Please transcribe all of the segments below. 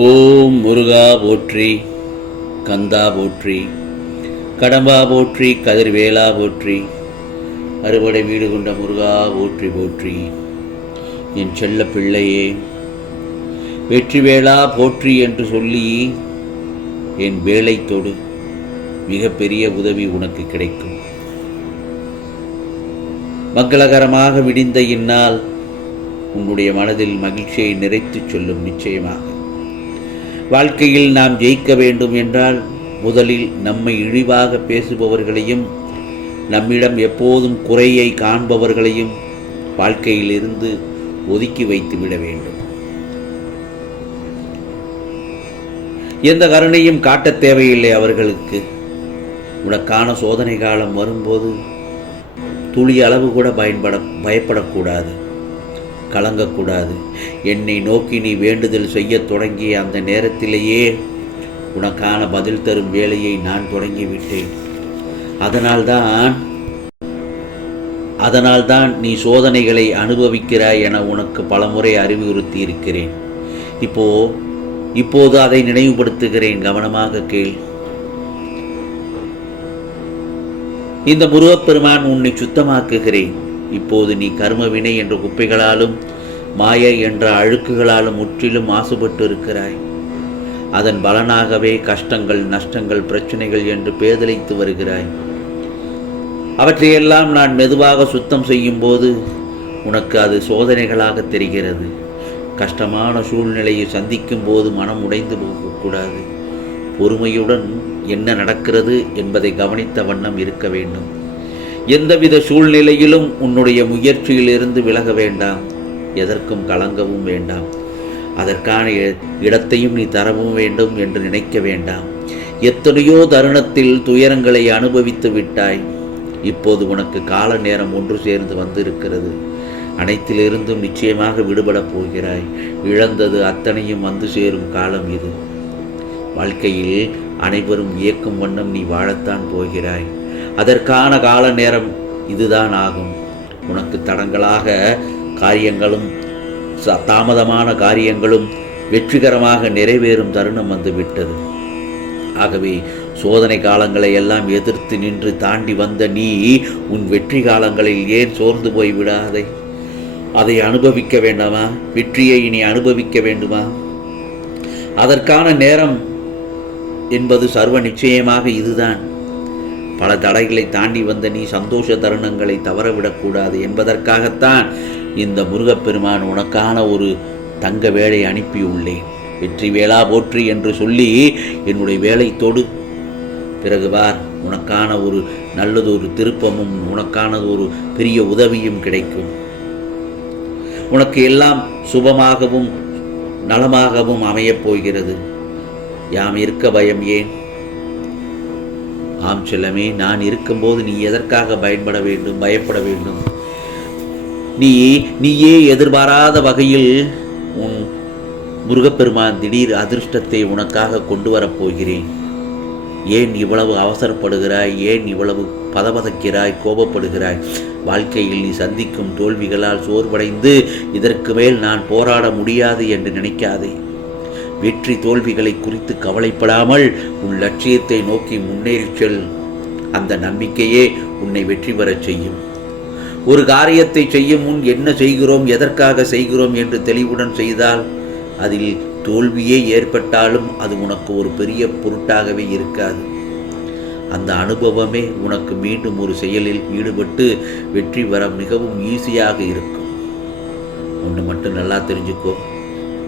ஓம் முருகா போற்றி, கந்தா போற்றி, கடம்பா போற்றி, கதிர்வேலா போற்றி, அறுவடை வீடு கொண்ட முருகா போற்றி போற்றி. என் செல்ல பிள்ளையே, வெற்றிவேலா போற்றி என்று சொல்லி என் வேலை தொடு, மிகப்பெரிய உதவி உனக்கு கிடைக்கும். மங்களகரமாக விடிந்த இந்நாள் உன்னுடைய மனதில் மகிழ்ச்சியை நிறைத்துச் சொல்லும். நிச்சயமாக வாழ்க்கையில் நாம் ஜெயிக்க வேண்டும் என்றால் முதலில் நம்மை இழிவாக பேசுபவர்களையும் நம்மிடம் எப்போதும் குறையை காண்பவர்களையும் வாழ்க்கையில் இருந்து ஒதுக்கி வைத்து விட வேண்டும். எந்த கருணையும் காட்டத் தேவையில்லை அவர்களுக்கு. உனக்கான சோதனை காலம் வரும்போது துளி அளவு கூட பயப்படக்கூடாது, கலங்கக்கூடாது. என்னை நோக்கி நீ வேண்டுதல் செய்ய தொடங்கிய அந்த நேரத்திலேயே உனக்கான பதில் தரும் வேலையை நான் தொடங்கிவிட்டேன். அதனால்தான் நீ சோதனைகளை அனுபவிக்கிறாய் என உனக்கு பலமுறை அறிவுறுத்தி இருக்கிறேன். இப்போது அதை நினைவுபடுத்துகிறேன். கவனமாக கேள். இந்த முருகப்பெருமான் உன்னை சுத்தமாக்குகிறேன். இப்போது நீ கர்மவினை என்ற குப்பைகளாலும் மாயை என்ற அழுக்குகளாலும் முற்றிலும் மாசுபட்டு இருக்கிறாய். அதன் பலனாகவே கஷ்டங்கள், நஷ்டங்கள், பிரச்சனைகள் என்று பேதலித்து வருகிறாய். அவற்றையெல்லாம் நான் மெதுவாக சுத்தம் செய்யும் போது உனக்கு அது சோதனைகளாக தெரிகிறது. கஷ்டமான சூழ்நிலையை சந்திக்கும் போது மனம் உடைந்து போகக்கூடாது. பொறுமையுடன் என்ன நடக்கிறது என்பதை கவனித்த வண்ணம் இருக்க வேண்டும். எந்தவித சூழ்நிலையிலும் உன்னுடைய முயற்சியிலிருந்து விலக வேண்டாம். எதற்கும் கலங்கவும் வேண்டாம். அதற்கான இடத்தையும் நீ தரவும் வேண்டும் என்று நினைக்க வேண்டாம். எத்தனையோ தருணத்தில் துயரங்களை அனுபவித்து விட்டாய். இப்போது உனக்கு கால நேரம் ஒன்று சேர்ந்து வந்திருக்கிறது. அனைத்திலிருந்தும் நிச்சயமாக விடுபடப் போகிறாய். இழந்தது அத்தனையும் வந்து சேரும் காலம் இது. வாழ்க்கையில் அனைவரும் இயக்கும் வண்ணம் நீ வாழத்தான் போகிறாய். அதற்கான கால நேரம் இதுதான் ஆகும். உனக்கு தடங்களாக காரியங்களும் தாமதமான காரியங்களும் வெற்றிகரமாக நிறைவேறும் தருணம் வந்துவிட்டது. ஆகவே சோதனை காலங்களை எல்லாம் எதிர்த்து நின்று தாண்டி வந்த நீ உன் வெற்றி காலங்களில் ஏன் சோர்ந்து போய் விடாதே? அதை அனுபவிக்க வேண்டாமா? வெற்றியை இனி அனுபவிக்க வேண்டுமா? அதற்கான நேரம் என்பது சர்வ நிச்சயமாக இதுதான். பல தடைகளை தாண்டி வந்த நீ சந்தோஷ தருணங்களை தவறவிடக்கூடாது என்பதற்காகத்தான் இந்த முருகப்பெருமான் உனக்கான ஒரு தங்க வேலை அனுப்பியுள்ளேன். வெற்றி வேளா போற்றி என்று சொல்லி என்னுடைய வேலை தொடு. பிறகு வார், உனக்கான ஒரு நல்லதொரு திருப்பமும் உனக்கான ஒரு பெரிய உதவியும் கிடைக்கும். உனக்கு எல்லாம் சுபமாகவும் நலமாகவும் அமையப் போகிறது. யாம் இருக்க பயம் ஏன்? ஆம் செல்லமே, நான் இருக்கும்போது நீ எதற்காக பயப்பட வேண்டும்? நீயே எதிர்பாராத வகையில் உன் முருகப்பெருமான் திடீர் அதிர்ஷ்டத்தை உனக்காக கொண்டு வரப்போகிறேன். ஏன் இவ்வளவு அவசரப்படுகிறாய்? ஏன் இவ்வளவு பதபதக்கிறாய், கோபப்படுகிறாய்? வாழ்க்கையில் நீ சந்திக்கும் தோல்விகளால் சோர்வடைந்து இதற்கு மேல் நான் போராட முடியாது என்று நினைக்காதே. வெற்றி தோல்விகளை குறித்து கவலைப்படாமல் உன் லட்சியத்தை நோக்கி முன்னேறிச் செல். அந்த நம்பிக்கையே உன்னை வெற்றி பெறச் செய்யும். ஒரு காரியத்தை செய்யும் முன் என்ன செய்கிறோம், எதற்காக செய்கிறோம் என்று தெளிவுடன் செய்தால் அதில் தோல்வியே ஏற்பட்டாலும் அது உனக்கு ஒரு பெரிய பொருட்டாகவே இருக்காது. அந்த அனுபவமே உனக்கு மீண்டும் ஒரு செயலில் ஈடுபட்டு வெற்றி பெற மிகவும் ஈஸியாக இருக்கும். ஒன்று மட்டும் நல்லா தெரிஞ்சுக்கோ,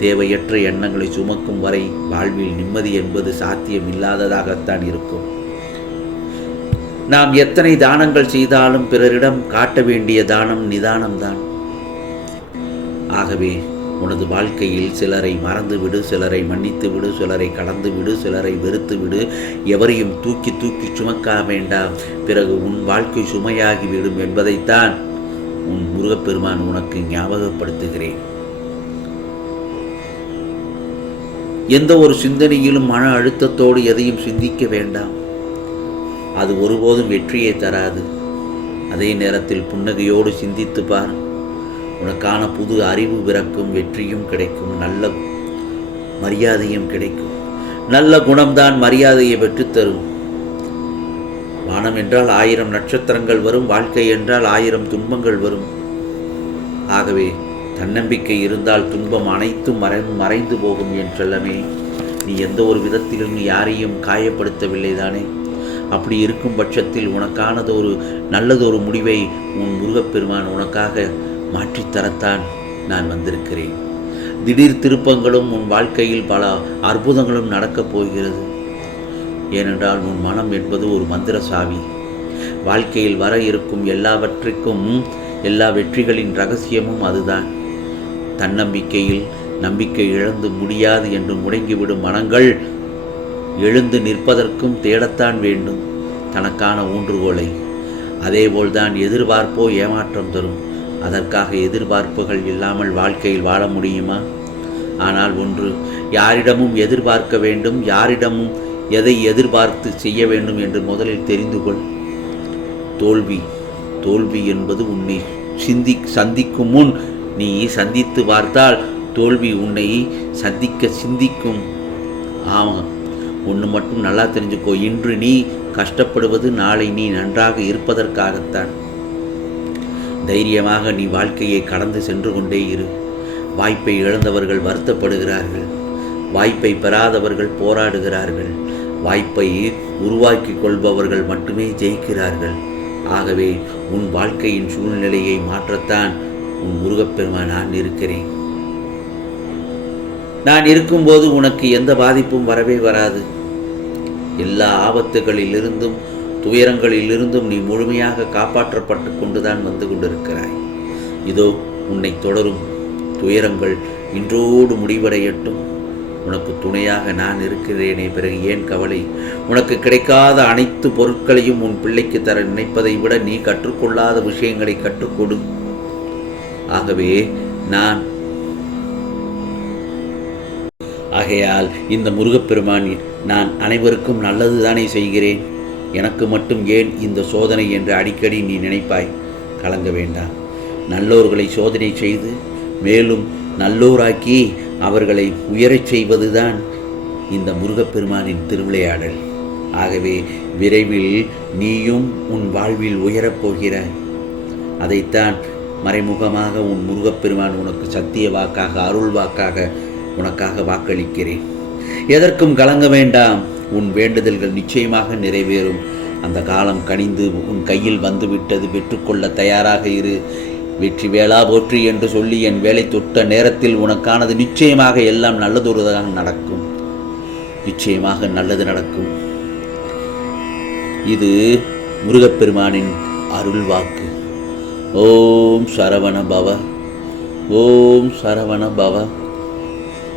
தேவையற்ற எண்ணங்களை சுமக்கும் வரை வாழ்வில் நிம்மதி என்பது சாத்தியம் இல்லாததாகத்தான் இருக்கும். நாம் எத்தனை தானங்கள் செய்தாலும் பிறரிடம் காட்ட வேண்டிய தானம் நிதானம்தான். ஆகவே உனது வாழ்க்கையில் சிலரை மறந்து விடு, சிலரை மன்னித்து விடு, சிலரை கடந்து விடு, சிலரை வெறுத்து விடு. எவரையும் தூக்கி சுமக்க வேண்டாம். பிறகு உன் வாழ்க்கை சுமையாகிவிடும் என்பதைத்தான் உன் முருகப்பெருமான் உனக்கு ஞாபகப்படுத்துகிறேன். எந்த ஒரு சிந்தனையிலும் மன அழுத்தத்தோடு எதையும் சிந்திக்க வேண்டாம். அது ஒருபோதும் வெற்றியை தராது. அதே நேரத்தில் புன்னகையோடு சிந்தித்து பார். உனக்கான புது அறிவு பிறக்கும், வெற்றியும் கிடைக்கும், நல்ல மரியாதையும் கிடைக்கும். நல்ல குணம்தான் மரியாதையை பெற்றுத்தரும். வானம் என்றால் 1000 நட்சத்திரங்கள் வரும், வாழ்க்கை என்றால் 1000 துன்பங்கள் வரும். ஆகவே தன்னம்பிக்கை இருந்தால் துன்பம் அனைத்தும் மறைந்து போகும். என் செல்லமே, நீ எந்த ஒரு விதத்திலும் யாரையும் காயப்படுத்தவில்லை தானே? அப்படி இருக்கும் பட்சத்தில் உனக்கானதொரு நல்லதொரு முடிவை உன் முருகப்பெருமான் உனக்காக மாற்றித்தரத்தான் நான் வந்திருக்கிறேன். திடீர் திருப்பங்களும் உன் வாழ்க்கையில் பல அற்புதங்களும் நடக்கப் போகிறது. ஏனென்றால் உன் மனம் என்பது ஒரு மந்திர சாவி. வாழ்க்கையில் வர இருக்கும் எல்லாவற்றிற்கும் எல்லா வெற்றிகளின் ரகசியமும் அதுதான். தன்னம்பிக்கையில் நம்பிக்கை இழந்து முடியாது என்று முடங்கிவிடும் மனங்கள் எழுந்து நிற்பதற்கும் தேடத்தான் வேண்டும் தனக்கான ஊன்றுகோலை. அதேபோல்தான் எதிர்பார்ப்போ ஏமாற்றம் தரும். அதற்காக எதிர்பார்ப்புகள் இல்லாமல் வாழ்க்கையில் வாழ முடியுமா? ஆனால் ஒன்று, யாரிடமும் எதிர்பார்க்க வேண்டும், யாரிடமும் எதை எதிர்பார்த்து செய்ய வேண்டும் என்று முதலில் தெரிந்து கொள். தோல்வி என்பது உன்னை சந்திக்கும் முன் நீ சந்தித்து பார்த்தால் தோல்வி உன்னை சந்திக்க சிந்திக்கும். ஆமாம், ஒன்று மட்டும் நல்லா தெரிஞ்சுக்கோ, இன்று நீ கஷ்டப்படுவது நாளை நீ நன்றாக இருப்பதற்காகத்தான். தைரியமாக நீ வாழ்க்கையை கடந்து சென்று கொண்டே இரு. வாய்ப்பை இழந்தவர்கள் வருத்தப்படுகிறார்கள், வாய்ப்பை பெறாதவர்கள் போராடுகிறார்கள், வாய்ப்பை உருவாக்கி கொள்பவர்கள் மட்டுமே ஜெயிக்கிறார்கள். ஆகவே உன் வாழ்க்கையின் சூழ்நிலையை மாற்றத்தான் உன் முருகப்பெருமான் நான் இருக்கிறேன். நான் இருக்கும்போது உனக்கு எந்த பாதிப்பும் வரவே வராது. எல்லா ஆபத்துகளிலிருந்தும் துயரங்களிலிருந்தும் நீ முழுமையாக காப்பாற்றப்பட்டு கொண்டுதான் வந்து கொண்டிருக்கிறாய். இதோ உன்னை தொடரும் துயரங்கள் இன்றோடு முடிவடையட்டும். உனக்கு துணையாக நான் இருக்கிறேனே, பிறகு ஏன் கவலை? உனக்கு கிடைக்காத அனைத்து பொருட்களையும் உன் பிள்ளைக்கு தர நினைப்பதை விட நீ கற்றுக்கொள்ளாத விஷயங்களை கற்றுக்கொடு. ஆகவே ஆகையால் இந்த முருகப்பெருமான் நான் அனைவருக்கும் நல்லது தானே செய்கிறேன், எனக்கு மட்டும் ஏன் இந்த சோதனை என்று அடிக்கடி நீ நினைப்பாய். கலங்க வேண்டாம். நல்லோர்களை சோதனை செய்து மேலும் நல்லோராக்கி அவர்களை உயரச் செய்வதுதான் இந்த முருகப்பெருமானின் திருவிளையாடல். ஆகவே விரைவில் நீயும் உன் வாழ்வில் உயரப்போகிறாய். அதைத்தான் மறைமுகமாக உன் முருகப்பெருமான் உனக்கு சத்திய வாக்காக அருள் வாக்காக உனக்காக வாக்களிக்கிறேன். எதற்கும் கலங்க வேண்டாம். உன் வேண்டுதல்கள் நிச்சயமாக நிறைவேறும். அந்த காலம் கனிந்து உன் கையில் வந்துவிட்டது. பெற்றுக்கொள்ள தயாராக இரு. வெற்றி வேளா போற்றி என்று சொல்லி என் வேலை தொட்ட நேரத்தில் உனக்கானது நிச்சயமாக எல்லாம் நல்லதொருதான் நடக்கும். நிச்சயமாக நல்லது நடக்கும். இது முருகப்பெருமானின் அருள் வாக்கு. ஓம் சரவண பவ, ஓம் சரவண பவ,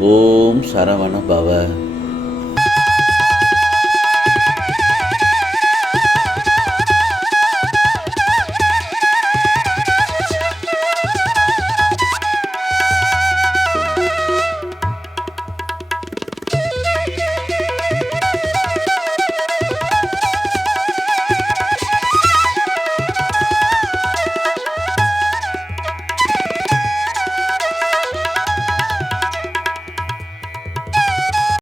ஓம் சரவண பவ.